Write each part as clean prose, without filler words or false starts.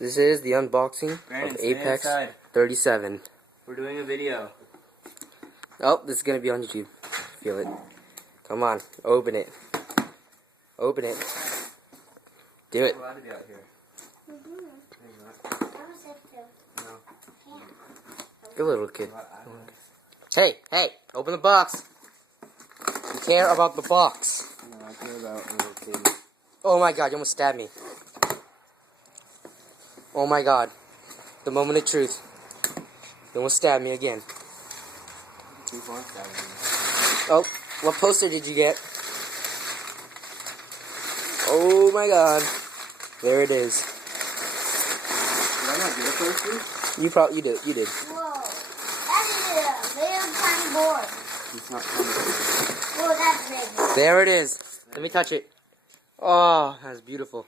This is the unboxing Brandon, of stay Apex inside. 37. We're doing a video. Oh, this is gonna be on YouTube. Feel it. Come on, open it. Open it. Do it. We're allowed to be out here. No. You little kid. Hey, hey, open the box. You care about the box. No, I care about little kids. Oh my god, you almost stabbed me. Oh my god. The moment of truth. You almost stabbed me again. Keep on stabbing me. Oh, what poster did you get? Oh my god. There it is. Did I not get a poster? You did. You did. Whoa, that is a little tiny board. It's not coming. Whoa, that's big. There it is. Let me touch it. Oh, that's beautiful.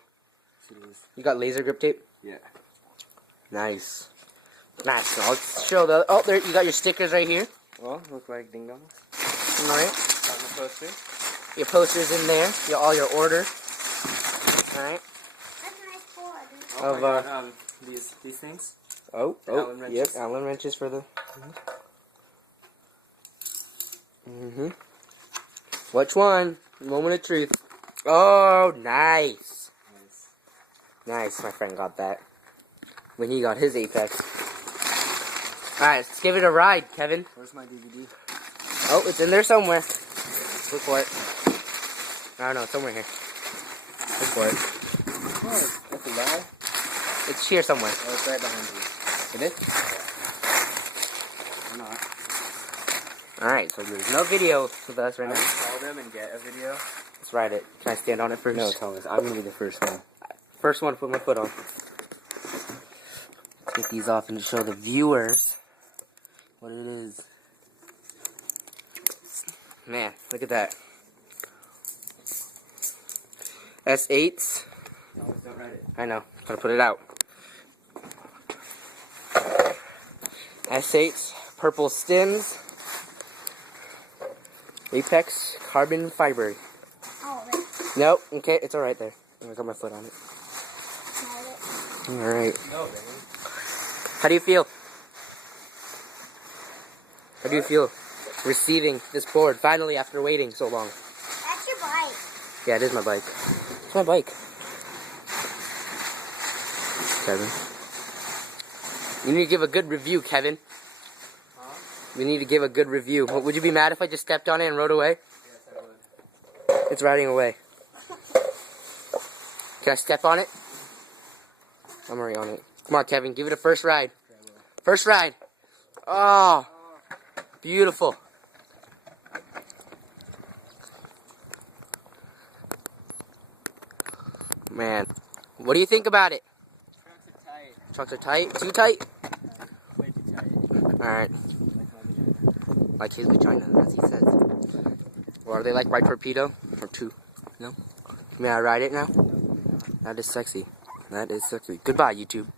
It is. You got laser grip tape? Yeah. Nice. Nice. Now let's show the. Oh, there you got your stickers right here. Well, look like ding dongs. All right. Got the poster. Your posters in there. All your order. All right. That's a nice board. Oh Of, my god, these things? Oh, Allen wrenches. Yep, Allen wrenches for the. Which one? Moment of truth. Oh, nice. Nice. Nice, my friend got that. When he got his Apex. Alright, let's give it a ride, Kevin. Where's my DVD? Oh, it's in there somewhere. Look for it. I don't know, it's somewhere here. Look for it. Oh, that's a lie. It's here somewhere. Oh, it's right behind you. It is? Or not. Alright, so there's no video with us right I now. will call them and get a video. Let's ride it. Can I stand on it first? No, Thomas, I'm gonna be the first one. First one to put my foot on. Take these off and show the viewers what it is. Man, look at that. S8s. No, don't write it. I know. Gotta put it out. S8s. Purple stems. Apex carbon fiber. Oh, wait. Nope. Okay, it's alright there. I got my foot on it. Alright. No, baby. How do you feel? How do you feel receiving this board finally after waiting so long? That's your bike. Yeah, it is my bike. It's my bike. Kevin. You need to give a good review, Kevin. Huh? We need to give a good review. Would you be mad if I just stepped on it and rode away? Yes, I would. It's riding away. Can I step on it? I'm already on it. Come on, Kevin. Give it a first ride. Okay, I will. First ride. Oh, beautiful. Man, what do you think about it? Tracks are tight. Trucks are tight? Too tight? Way too tight. Alright. Like his vagina, as he says. Or are they like right torpedo? Or two? No? May I ride it now? That is sexy. That is sexy. Goodbye, YouTube.